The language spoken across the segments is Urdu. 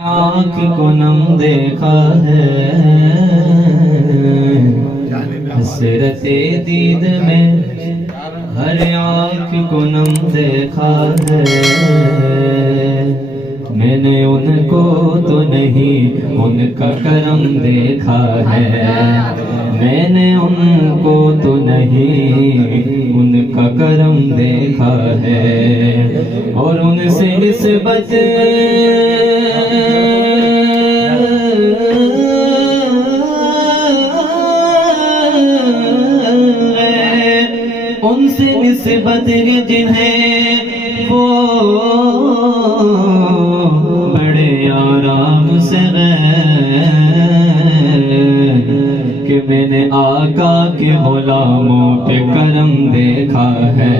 آنکھ کو نم دیکھا ہے حسرت دید میں، ہر آنکھ کو نم دیکھا ہے۔ میں نے ان کو تو نہیں ان کا کرم دیکھا ہے، میں نے ان کو تو نہیں ان کا کرم دیکھا ہے، اور ان سے نسبت ان سے نسبت جنہیں وہ بڑے آرام سے گئے، کہ میں نے آقا کے غلاموں پہ کرم دیکھا ہے،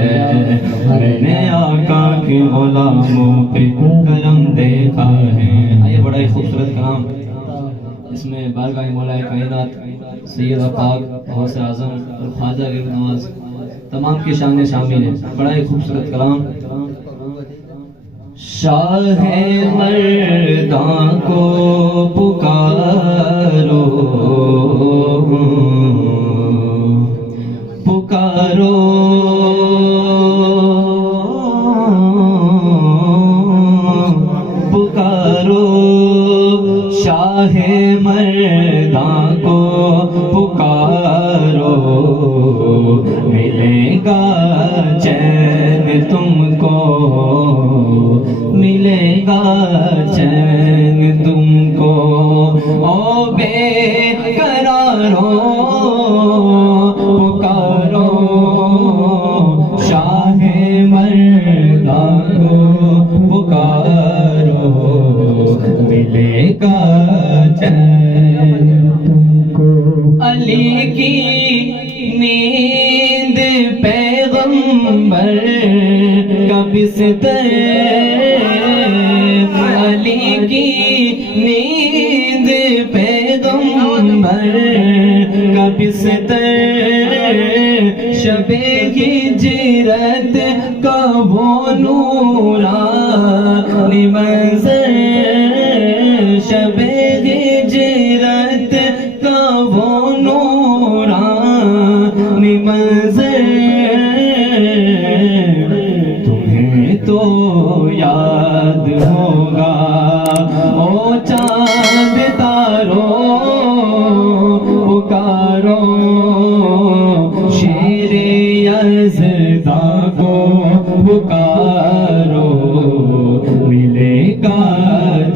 میں نے آقا کے غلاموں پہ کرم دیکھا ہے۔ یہ بڑا ہی خوبصورت کلام، اس میں بارگاہ مولا کائنات سید پاک غوث اعظم اور خواجہ غریب نواز تمام کی شان شامل ہیں۔ بڑا ہی خوبصورت کلام۔ شاہ مرداں کو پکارو پکارو، پکارو شاہ مرداں کو پکارو، ملے گا چین تم کو، ملے گا چین تم کو، او بے قرارو پکارو شاہ مرداں کو پکارو، ملے گا چین تم کو۔ علی کی نیند پیغمبر کا بستر، علی کی نیند پیغمبر کا بستر، شب ہجرت کا وہ نورانی منظر، شب ہجرت کا وہ نورانی منظر، تمہیں تو یاد ہوگا او چاند تارو پکارو، شیر یزداں کو پکارو، ملے گا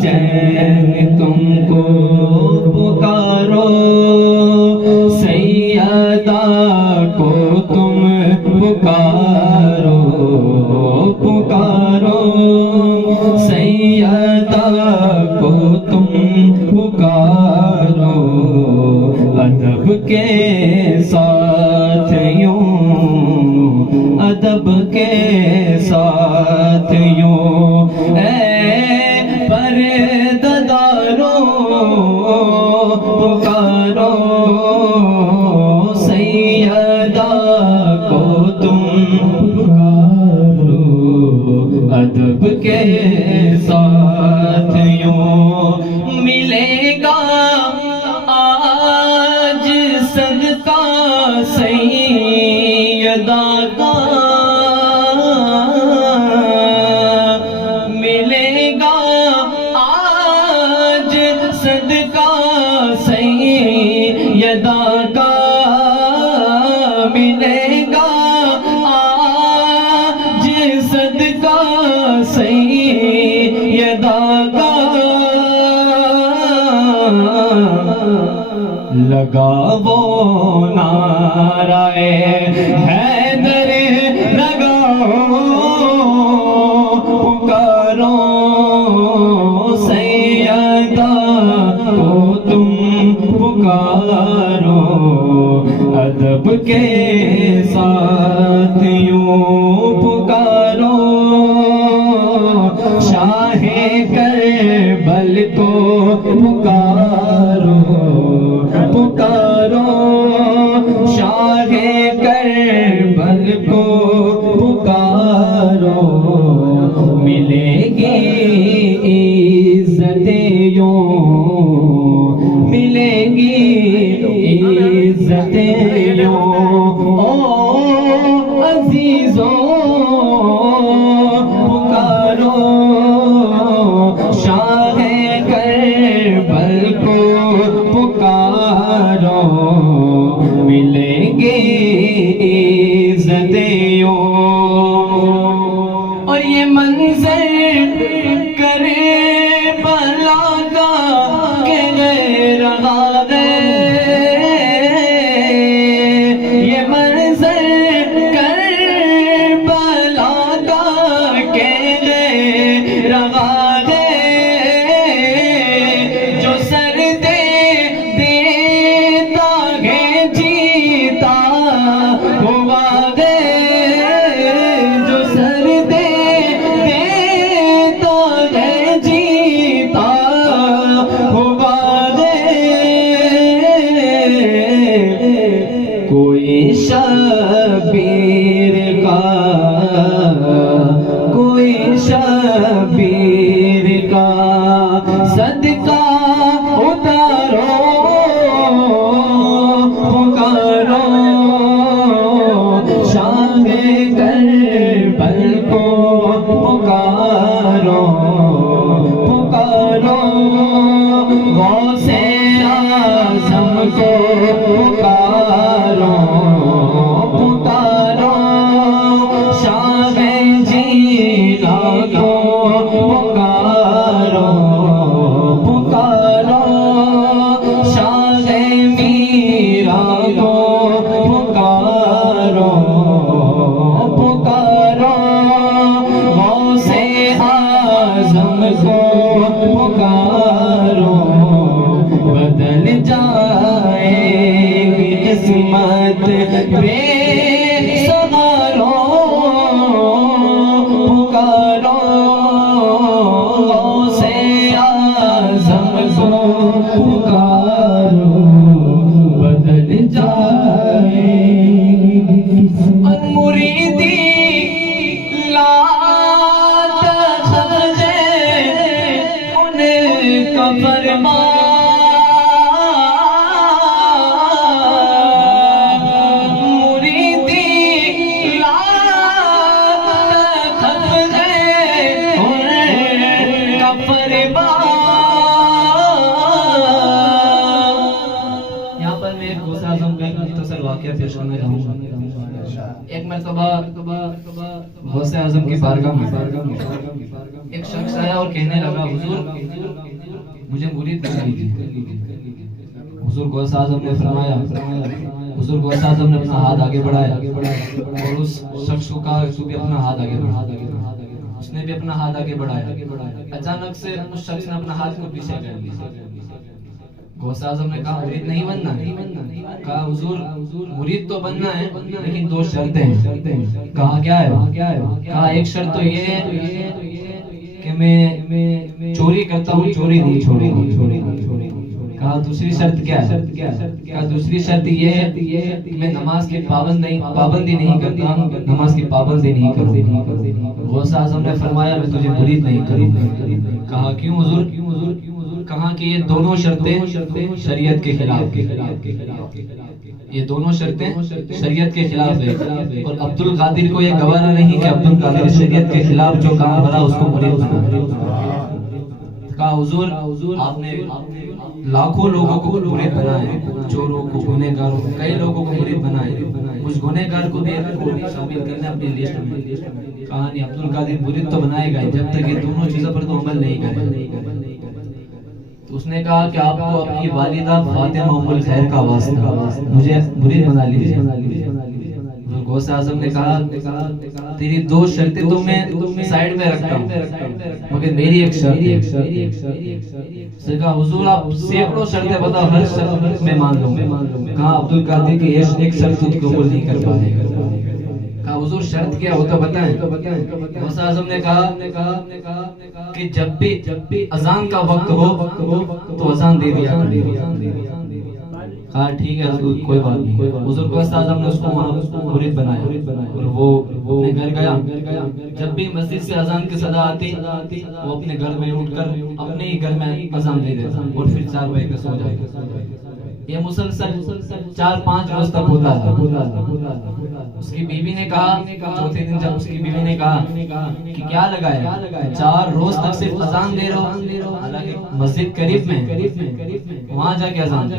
چین تم کو، پکارو سیدہ کو تم پکارو، پکارو سیدہ کو تم پکارو، ادب کے ساتھ یوں، ادب کے ساتھ یوں، اے پردہ دارو پکارو، سیدہ کو تم پکارو، ادب کے ساتھ یوں، ملے گا آج صدقہ سیدہ کا، ملے گا آج صدقہ سیدہ کا، ملے گا آج صدقہ سیدہ کا، لگا وہ نعرہ حیدر لگاؤ پکارو، سیدہ کو تم پکارو، ادب کے ساتھ یوں پکارو، شاہ کربل کو پکارو، پکارو شاہ کربل کو پکارو، ملے گی عزت یوں ملیں گی عزتیں یوں او عزیزوں پکارو شاہ کربل کو پکارو ملیں گے عزتیں یوں اور یہ منظر کربلا کا کہ غیر یہ منظر کربلا کا کہ غیر جو سر دیتا ہے جیتا ہوا جو سر دیتا ہے جیتا ہوا کوئی شبیر کا کوئی شبیر کا صدقہ اتارو پکارو شاہ کربل کو پکارو پکارو غوث اعظم کو پکارو پکارو شاہ جیلا کو پکارو پکارو شاہ میرا کو پکارو پکارو غوث اعظم کو پکارو بدل جائے گی قسمت بے سہارو پکارو غوث اعظم کو پکارو بدل جائے اور مریدی لا تخجے ان کا فرمان یہاں پر میں غوث اعظم کا مختصر واقعہ پیش کرنا چاہوں گا. ایک مرتبہ غوث اعظم کی بارگاہ میں ایک شخص آیا اور کہنے لگا حضور مجھے مرید بنا لیجیے. حضور غوث اعظم نے فرمایا حضور غوث اعظم نے اپنا ہاتھ آگے بڑھایا اور اس شخص کو کہا تو بھی اپنا ہاتھ آگے بڑھا. اس نے بھی اپنا ہاتھ آگے بڑھایا. اچانک سے اس شخص نے اپنا ہاتھ کو پیچھے کر لیا. غوث اعظم نے کہا مرید نہیں بننا. کہا حضور مرید تو بننا ہے لیکن دو شرطیں ہیں. کہا کیا ہے؟ کہا ایک شرط تو یہ ہے کہ میں چوری کرتا ہوں چوری نہیں چھوڑی. کہا دوسری شرط کیا ہے؟ کہا دوسری شرط یہ ہے کہ میں نماز کی پابندی نہیں کرتا ہوں نماز کی پابندی نہیں کروں. غوث اعظم نے فرمایا میں تجھے مرید نہیں کروں. کہا کیوں حضور؟ کہا کہ یہ دونوں شرطیں شریعت کے خلاف. یہ دونوں شرطیں شریعت کے خلاف ہے اور عبد القادر کو یہ گوارا نہیں کہ عبد القادر شریعت کے خلاف جو کام کرا اس کو مرید بنا. کہا حضور آپ نے لاکھوں لوگوں کو مرید بنائے, چوروں کو, گنہگاروں کو, کئی لوگوں کو مرید بنائے. اس گنہگار کو بھی شامل کرنا اپنی لسٹ میں. کہا نہیں عبد القادر مرید تو بنائے گا جب تک یہ دونوں چیزوں پر تو عمل نہیں کرے. تو اس نے کہا کہ آپ کو اپنی والدہ فاطمہ ام الخیر کا واسطہ مجھے مرید بنا لیجیے. غوث اعظم نے کہا تیری دو شرطیں تو میں سائیڈ میں رکھتا ہوں مگر میری ایک شرط ہے. کہا حضور آپ سینکڑوں شرطیں بتاؤ ہر شرط میں مان لوں. کہا عبد القادر کی ایک شرط تجھ کو قبول نہیں کر پائے. کہا حضور شرط کیا ہو تو بتائیں. غوث اعظم نے کہا کہ جب بھی اذان کا وقت ہو تو اذان دے دیا. کہا ٹھیک ہے کوئی بات نہیں. حضور کو اعظم نے اس کو وہاں مرید بنایا اور وہ اپنے گھر گیا. جب بھی مسجد سے اذان کی صدا آتی وہ اپنے گھر میں اٹھ کر اپنے ہی گھر میں اذان دے دیتا اور پھر 4 بجے تک سو جاتا. یہ مسلسل 4-5 روز تک ہوتا ہے. اس کی بیوی نے کہا, چوتھے دن جب اس کی بیوی نے کہا کہ کیا لگا ہے 4 روز تک صرف اذان دے رہا ہو, حالانکہ مسجد قریب میں وہاں جا کے اذان دے.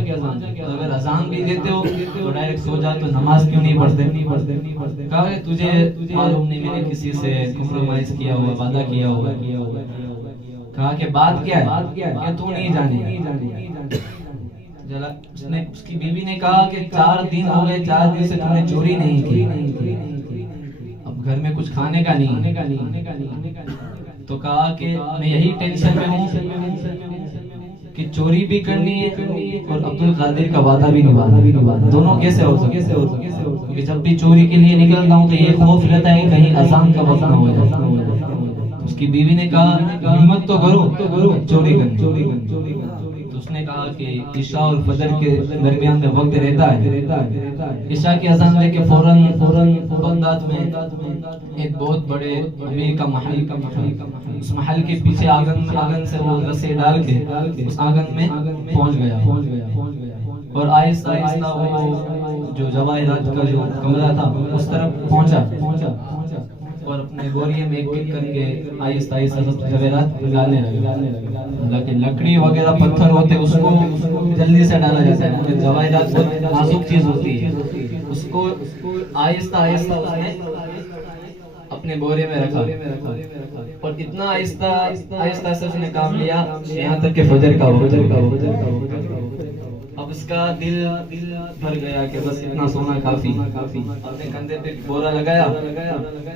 اگر اذان بھی دیتے ہو تو ڈائریکٹ سو جا, تو نماز کیوں نہیں پڑھتے؟ کہا کہ تجھے معلوم نہیں میں نے کسی سے کمپرومائز کیا ہوا, وعدہ کیا ہوا. کہا کہ بات کیا ہے کہ تو نہیں جانے. اس کی بیوی نے کہا کہ 4 دن ہو گئے, 4 دن سے تم نے چوری نہیں کی, اب گھر میں کچھ کھانے کا نہیں. تو کہا کہ میں یہی ٹینشن میں ہوں کہ چوری بھی کرنی ہے اور عبد القادر کا وعدہ بھی نبھانا. دونوں کیسے ہو سکتے؟ کیونکہ جب بھی چوری کے لیے نکلتا ہوں تو یہ خوف رہتا ہے کہ کہیں اذان کا وقت نہ ہو جائے. اس کی بیوی نے کہا ہمت تو کرو چوری کرنے. اس نے کہا کہ عشاء اور فجر کے درمیان میں وقت رہتا ہے. عشاء کی اذان دے کے فوراً بغداد میں ایک بہت بڑے امیر کا محل, اس محل کے پیچھے آنگن سے وہ رسے ڈال کے اس آنگن میں پہنچ گیا اور آہستہ آہستہ وہ جو جواہرات کا جو کمرہ تھا اس طرف پہنچا اور اپنے بوریے میں ایک کر کے آہستہ آہستہ جواہرات ڈالنے لگا. لیکن لکڑی وغیرہ پتھر ہوتے اس کو جلدی سے ڈالا جاتا ہے, کیونکہ جواہرات بہت نازک چیز ہوتی ہے. اس کو آہستہ آہستہ اس نے اپنے بورے میں رکھا اور اتنا آہستہ سے اس نے کام لیا یہاں تک کہ فجر کا وقت. اب اس کا دل بھر گیا کہ بس اتنا سونا کافی. اپنے کندھے پہ بورا لگایا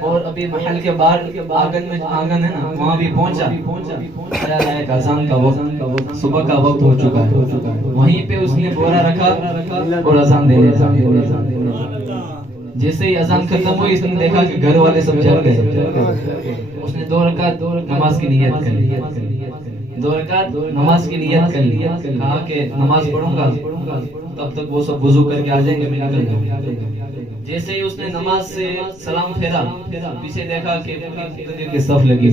اور ابھی محل کے باہر آنگن ہے نا وہاں بھی پہنچا. اذان کا وقت, صبح کا وقت ہو چکا ہے. وہیں پہ اس نے بورا رکھا اور اذان دے دیا. جیسے ہی اذان ختم ہوئی اس نے دیکھا کہ گھر والے سب جگ گئے. اس نے 2 رکعت نماز کی نیت کر لی. 2 رکعت نماز کی نیت کر لی. کہا کہ نماز پڑھوں گا تب تک وہ سب وضو کر کے آ جائیں گے, میں نکل جاؤں گا. جیسے ہی اس نے نماز سے سلام پھیرا پیچھے دیکھا کہ مقتدی کی صف لگی.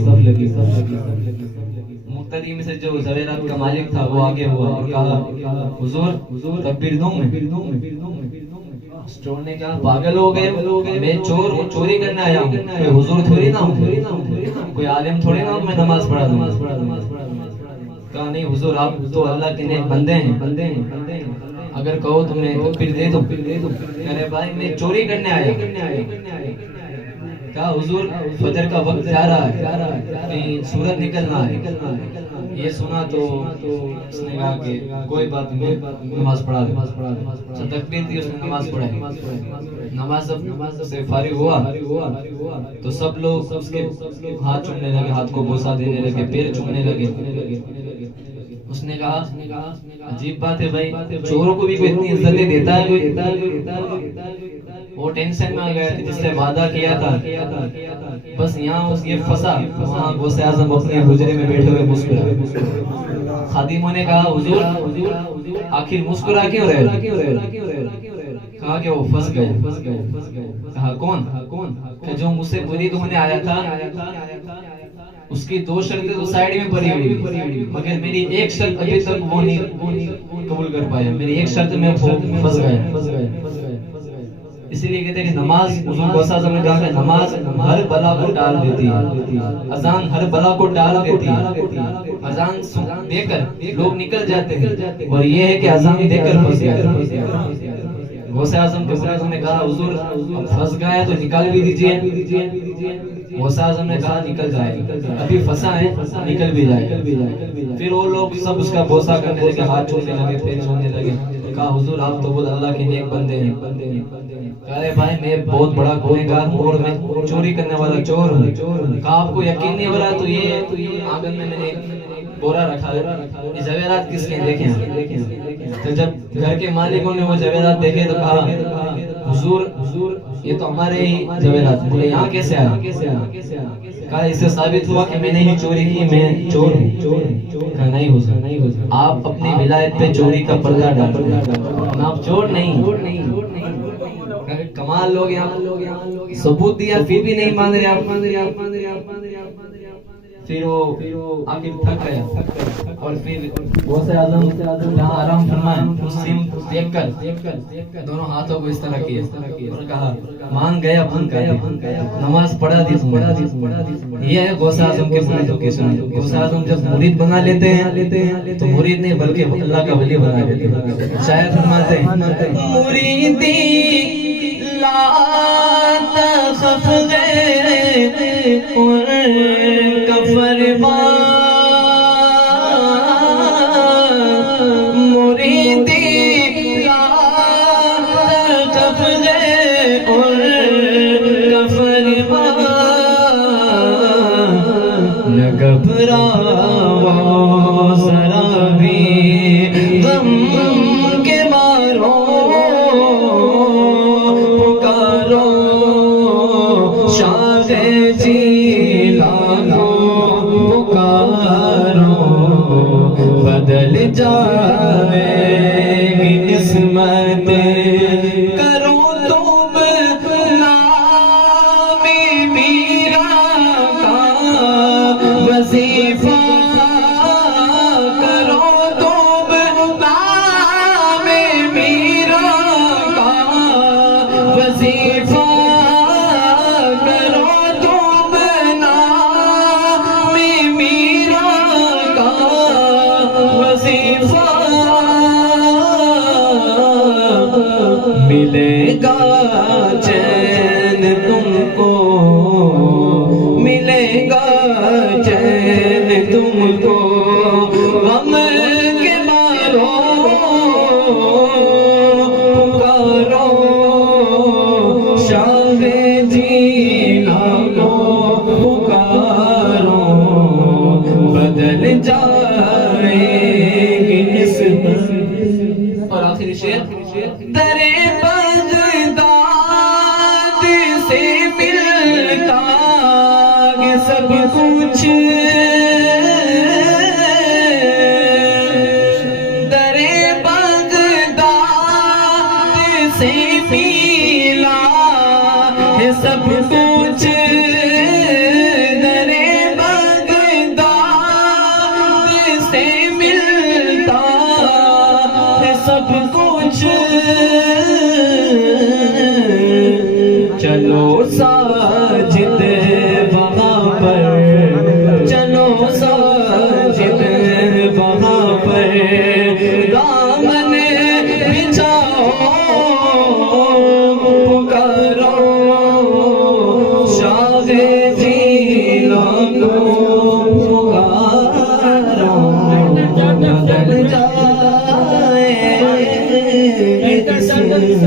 مقتدی میں سے جو زویرات کا مالک تھا وہ آگے ہوا اور کہا حضور تکبیر دوں میں. چور نے کہا پاگل ہو گئے, میں چوری کرنے آیا ہوں, کوئی حضور تھوڑی نہ ہوں, کوئی عالم تھوڑی نہ ہوں, میں نماز پڑھا دوں. کہا نہیں حضور آپ تو اللہ کے نیک بندے ہیں, اگر کہو تو میں تکبیر دے دوں. ارے بھائی میں چوری کرنے آیا. کہا حضور فجر کا وقت جا رہا ہے, کہیں سورج نکلنا ہے. یہ سنا تو اس نے کہا کہ کوئی بات نہیں نماز پڑھا دے. تکبیر دی, اس نے نماز پڑھائی. نماز سے فارغ ہوا تو سب لوگ اس کے ہاتھ چومنے لگے, ہاتھ کو بوسہ دینے لگے, پیر چومنے لگے. اس نے کہا عجیب بات ہے بھائی, چوروں کو بھی کوئی اتنی عزتیں دیتا ہے. وہ ٹینشن میں آ گیا جس سے وعدہ کیا تھا, بس یہاں یہ پھنسا. وہاں غوث اعظم اپنے حجرے میں بیٹھے ہوئے مسکرا. خادموں نے کہا حضور آخر مسکرا کیوں رہے؟ کہا کہ وہ پھنس گئے. کہا کون؟ کہ جو مجھ سے مرید ہونے آیا تھا اس کی 2 شرطیں تو سائیڈ میں پڑی ہوئی, مگر میری ایک شرط ابھی تک وہ نہیں قبول کر پایا. میری ایک شرط میں پھنس گیا. اسی لیے کہتے ہیں کہ نماز, حضور غوث اعظم نے کہا کہ نماز ہر بلا کو ٹال دیتی ہے, اذان ہر بلا کو ٹال دیتی ہے. اذان دے کر لوگ نکل جاتے ہیں اور یہ ہے کہ اذان دے کر پھنس گئے. غوث اعظم کے مرید نے کہا حضور پھنس گیا تو نکال بھی دیجیے. غوث اعظم نے کہا نکل جائے, ابھی پھنسا ہے نکل بھی جائے. پھر وہ لوگ سب اس کا بوسہ کرنے لگے, ہاتھ چھوڑنے لگے, پیر چھوڑنے لگے. کہا حضور آپ تو بہت اللہ کے نیک بندے ہیں. کہا بھائی میں بہت بڑا گنہگار ہوں اور میں چوری کرنے والا چور ہوں. کہا آپ کو یقین نہیں ہو رہا تو یہ آنگن میں نے بورا رکھا ہے, یہ جواہرات کس کے دیکھیں. تو جب گھر کے مالکوں نے وہ جواہرات دیکھے تو کہا حضور یہ تو ہمارے ہی جواہرات, بولے یہاں کیسے آئے؟ کہا اس سے ثابت ہوا کہ میں نے ہی چوری کی، میں چور ہوں. کہا نہیں ہو سکتا، آپ اپنی ولایت پہ چوری کا پردہ ڈال، آپ چور نہیں. کمال لوگ یہاں ثبوت دیا پھر بھی نہیں مان رہے آپ. پھر وہ آخر تھک گیا اور پھر غوث اعظم جہاں آرام فرمائے اس سمت دیکھ کر دونوں ہاتھوں کو اس طرح کیے اور کہا مان گیا اپن کا نماز پڑھا دی. یہ ہے غوث اعظم کے مریدوں کی سنت. غوث اعظم جب مرید بنا لیتے ہیں تو مرید نہیں بلکہ اللہ کا ولی بنا لیتے ہیں. شاید فرماتے ہیں مریدی لا تخف غیر کفر مریدی لا تخف غیر کفر نہ گھبراؤ ذرا بھی غم کے مارو پکارو شاہ جیلانو پکارو بدل جائے گی قسمت کرو تم نام میرا کا وظیفہ کرو تم نام میرا کا وظیفہ کرو تم نام میرا کا وظیفہ ملے گا چین تم کو ملے گا چین تم کو غم کے مارو پکارو شاہ جیلانو پکارو بدل جائے گی نسبت. اور آخری شعر در بغداد سے ملتا یہ سب کچھ در بغداد سے ملا یہ سب کچھ در بغداد سے ملتا ہے سب کچھ. چلو ساجد وہاں پر چلو ساجد وہاں پر دامن بچھاؤ پکارو شاہ جیلانو پکارو بدل جائے قسمت.